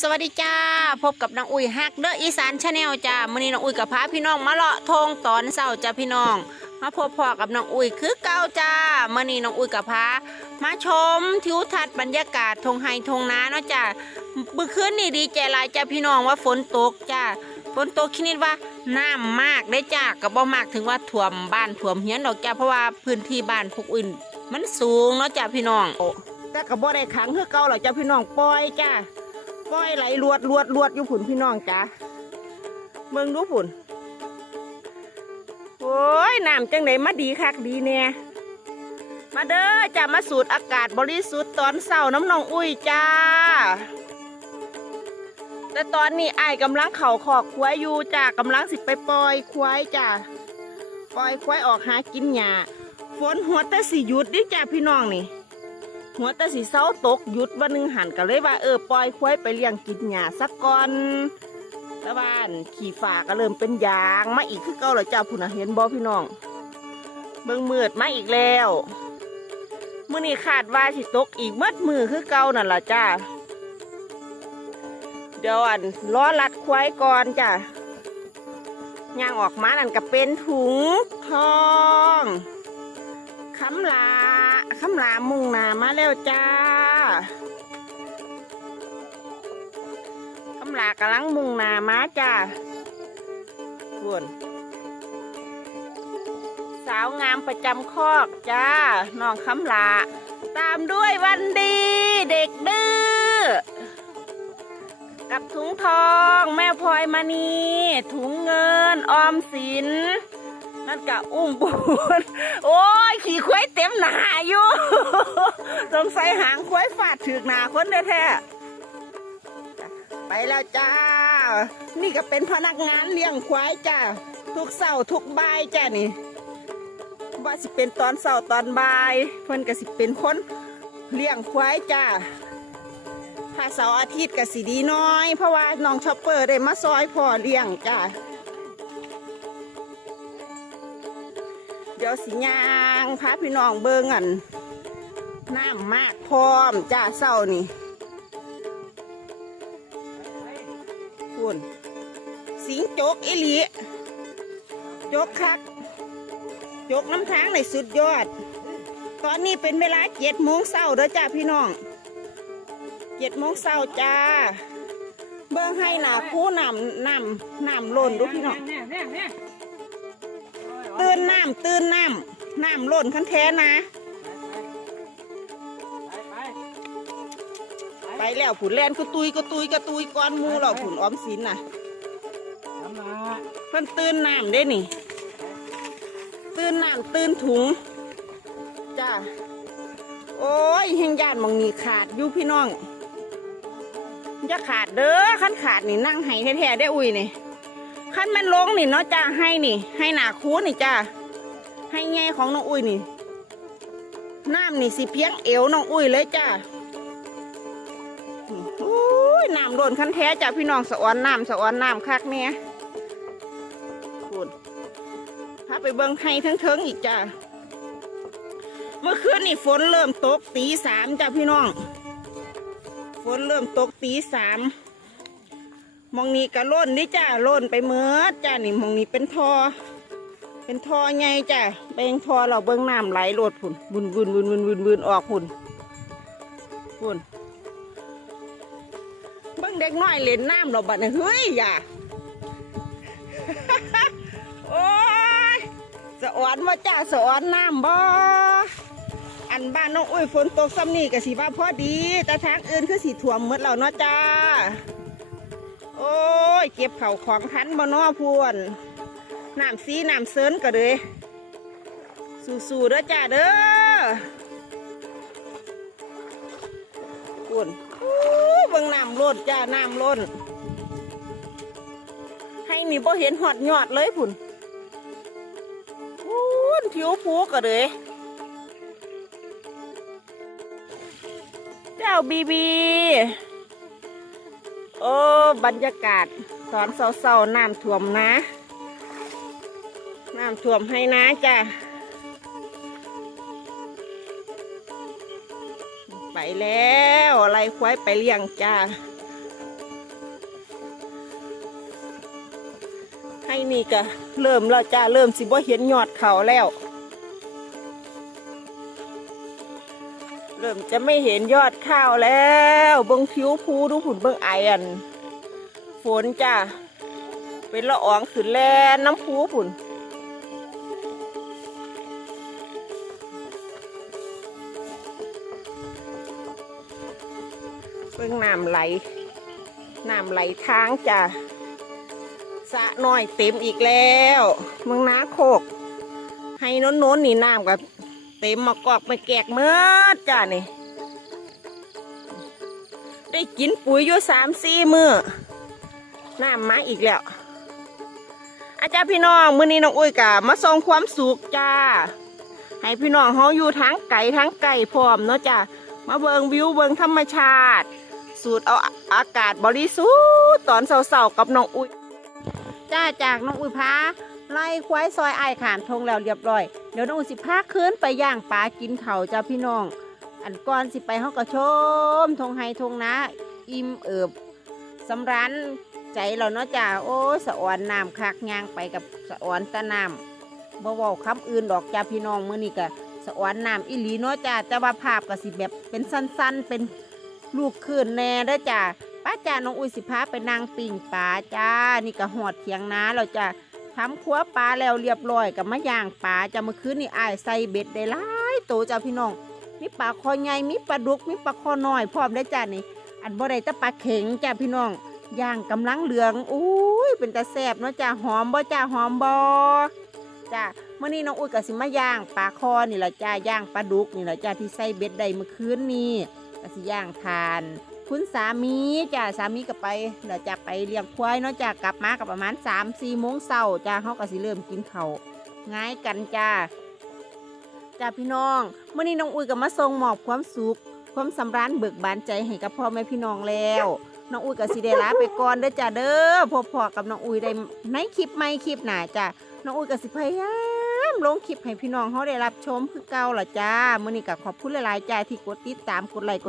สวัสดีจ้า พบกับน้องอุ้ยฮักเดออีสานชาแนลจ้ามื้อนี้น้องอุ้ยกับพาพี่น้องมาเลาะทงตอนเช้าจ้าพี่น้อง มาพบพอกับน้องอุ้ยคือเก่าจ้ามื้อนี้น้องอุ้ยกับพามาชมทิวทัศน์บรรยากาศทงไฮทงนาเนาะจ้าเมื่อคืนนี่ดีใจหลายจ้าพี่น้องว่าฝนตกจ้าฝนตกคิดนิดว่าน้ำมากได้จ้ากับบ่มากถึงว่าท่วมบ้านท่วมเฮียนดอกจ้าเพราะว่าพื้นที่บ้านพวกอื่น มันสูงเนาะจ้าพี่น้องแต่ก็บ่ได้ขังคือเก่าหรอกจ้าพี่น้องปล่อยจ้า ก้อยไหลลวดลวดลวดอยู่ผุนพี่น้องจ้ะเมืองดูผุนโอ้ยน้ำจังไหนมาดีคักดีเนี่ยมาเด้อจ้ามาสูดอากาศบริสุทธิ์ตอนเศร้าน้ำนองอุ้ยจ้า แต่ตอนนี้ไอ้กำลังเข่าขอกควายอยู่จ้ากำลังสิไปปล่อยควายจ้าปล่อยควายออกหากินหญ้าฝนหัวแต่สิหยุดดิจ้าพี่น้องนี่ หัวแต่สีเศร้าตกหยุดวันหนึ่งหันกันเลยว่าเออปล่อยควายไปเลี้ยงกินหญ้าสักก่อนแล้วบ้านขี่ฝาก็เริ่มเป็นยางมาอีกคือเก่าแล้วจ้าพุ่นน่ะเห็นบ่พี่น้อง เบิ่งมืดมาอีกแล้วมื้อนี้คาดว่าสิตกอีกมืดมือคือเก่านั่นล่ะจ้าเดี๋ยวอันล้อลัดควายก่อนจ้าย่างออกมานั่นก็เป็นถุงทอง คำลาคำรามุ่งหนามาแล้วจ้าคำลากำลังมุ่งหนามาจ้าวนสาวงามประจำคอกจ้าน้องคำลา ตามด้วยวันดีเด็กดื้อกับถุงทองแม่พลอยมานีถุงเงินออมสิน นั่นกะอุ้มปูนโอ้ยขี่ควายเต็มหนาอยู่สงสัยหางควายฟาดถึกหนาคนแท้ไปแล้วจ้า นี่ก็เป็นพนักงานเลี้ยงควายจ้า ทุกเสาร์ทุกบ่ายจ้านี่ว่าสิเป็นตอนเสาร์ตอนบ่าย เพิ่นก็สิเป็นคนเลี้ยงควายจ้าถ้าเสาร์อาทิตย์ก็สิดีน้อย เพราะว่าน้องชอปเปอร์ได้มาซอยพ่อเลี้ยงจ้า เดี๋ยวสิยางพาพี่น้องเบิ่งอันน้ำมากพร้อมจ้าเศร้านี่คุณสิงโจกอิลีโจกคักโจกน้ำทางในสุดยอด ตอนนี้เป็นเวลาเจ็ดโมงเช้าเด้อจ้าพี่น้องเจ็ดโมงเช้าจ้า เบิ่งให้หนาคู่นำนำนำหล่นดูพี่น้อง ตื่นน้ำตื่นน้ำน้ำหล่นคันแท้นะ ไปแล้วผุนแลนก็ตุยก็ตุยก็ตุยก้อนหมูเราผุนออมสินน่ะเพิ่นตื่นน้ำได้นี่ ตื่นน้ำตื่นถุงจ้าโอ้ยเฮงยานหมองนี่ขาดอยู่พี่น้องอย่าขาดเด้อขั้นขาดนี่นั่งไห้แท้ๆได้อุ้ยนี่ ขั้นมันลงนี่เนาะจ้าให้นี่ ให้หนาคูนี่จ้าให้แง่ของน้องอุ้ยนี่น้ำนี่สิเพียงเอวน้องอุ้ยเลยจ้าอุ้ยน้ำโดนคันแท้จ้าพี่น้องสะออนน้ำสะออนน้ำคักเนี่ยคุณพาไปเบิ้งให้ทั้งเทิงอีกจ้าเมื่อคืนนี่ฝนเริ่มตกตีสามจ้าพี่น้อง ฝนเริ่มตกตีสาม มองนี้ก็ล่นนี่จ้าล่นไปเมื่อจ้านี่มองนี้เป็นทอ เป็นทอไงจ้าเป็นทอเราเบิ้องน้ำไหลโลดผุนบุนบุนบุนบุนบุนบุนออกผุนผุนเบิ้องเด็กน้อยเล่นน้ำเราบัดนี้เฮ้ยอย่าโอ้ยสะออนว่าจ้าสะออนน้ำบ่อันบ้านน้องอุ้ยฝนตกซ้ำนี่ก็สิว่าพอดี แต่ทางอื่นคือสีถ่วมหมดแล้วเนาะจ้า โอ้ย เก็บเข่าของทันบ่นอพวนน้ำซีน้ำเซินก็เลยสู้ๆเด้อจ้าเด้อปุ่นเบิ่งน้ำล้นจ้าน้ำล้นให้นี่บ่เห็นหอดยอดเลยพุ่นพุ่นผิวผูก็เลยเจ้าบีบี โอ้บรรยากาศตอนเศร้าๆน้ำท่วมนะ น้ำท่วมให้นะจ้ะไปแล้วอะไรควายไปเลี้ยงจ้าให้นี่กะเริ่มแล้วจ้าเริ่มสิบ่เห็นยอดเขาแล้ว เริ่มจะไม่เห็นยอดข้าวแล้วเบิ้งผิวภูดูผุนเบิ้งไออัน ฝนจ้าเป็นละอองขึ้นแลน้ำพูผุนเบิ้งน้ำไหลน้ำไหลทางจ้ะสะน้อยเต็มอีกแล้ว เมืองนาโคก ให้น้นโน้นๆนี่น้ำกับ เต็มมากอกมาแกกเมื่อจ้ะนี่ ได้กินปุ๋ยอยู่สามสี่มือน้ำมาอีกแล้ว อาจารย์พี่น้องมื้อนี้น้องอุ้ยกะมาส่งความสุขจ้า ให้พี่น้องเฮาอยู่ทั้งไก่ทั้งไก่พร้อมเนาะจ้ะมาเบิงวิวเบิงธรรมชาติ สูดเอาอากาศบริสุทธิ์ตอนเสาๆกับน้องอุ้ยจ้าจากน้องอุยพาไล่ควายซอยไอขามทงแล้วเรียบร้อย เดี๋ยวน้องอุยสิพาคืนไปย่างปลากินเขาวจ้าพี่น้อง อันก่อนสิไปห้องกระชมทงไฮทงนะ อิ่มเอิบสำรันใจเราเนาะจ้าโอ้สะอ่อนน้ำคักย่างไปกับสะอ่อนตะน้ำบ่เว้าคำอื่นดอกจ้าพี่น้องมื้อนี้ก็สะอ่อนน้ำอีหลีเนาะจ้าแต่ว่าภาพก็สิแบบเป็นสั้นๆเป็นลูกคืนแน่เด้อจ้าป้าจ้าน้องอุ้ยสิพาไปนางปิ่งปลาจ้า นี่ก็หอดเถียงนาเราจะ ทำครัวปลาแล้วเรียบร้อยกับมะย่างปลาจะเมื่อคืนนี่อายใส่เบ็ดได้หลายโตจ้าพี่น้อง มีปลาคอใหญ่ มีปลาดุก มีปลาคอน้อย พร้อมได้จ้านี่ อันบ่ได้แต่ปลาเข็งจ้าพี่น้อง ย่างกำลังเหลืองอุ้ยเป็นตาแซ่บเนาะจ้าหอมบ่จ้าหอมบ่จ้าเมื่อนี้น้องอุ้ยก็สิมาย่างปลาคอนี่แหละจ้าย่างปลาดุกนี่แหละจ้าที่ใส่เบ็ดได้เมื่อคืนนี้ก็สิย่างทาน คุณสามีจ้าสามีก็ไปเดี๋ยวจะไปเลี้ยงควายเนาะจ้ากลับมากับประมาณ3ามสี่โมงเช้าจ้าเขาก็สิเริ่มกินเขาวง่ายกันจ้าจ้าพี่น้องเมื่อนี้น้องอุ้ยก็มาส่งหมอบความสุขความสำราญเบิกบานใจให้กับพ่อแม่พี่น้องแล้วน้องอุ้ยกับสิเดลาไปก่อนเด้อจ้าเด้อพบพอกับน้องอุ้ยได้ในคลิปไม่คลิปหนาจ้าน้องอุ้ยกับสิพยายามลงคลิปให้พี่น้องเขาได้รับชมคือเก่าล่ะจ้ามื่อนี้ก็ขอบคุณหลายๆจ้าที่กดติดตามกดไลค์กด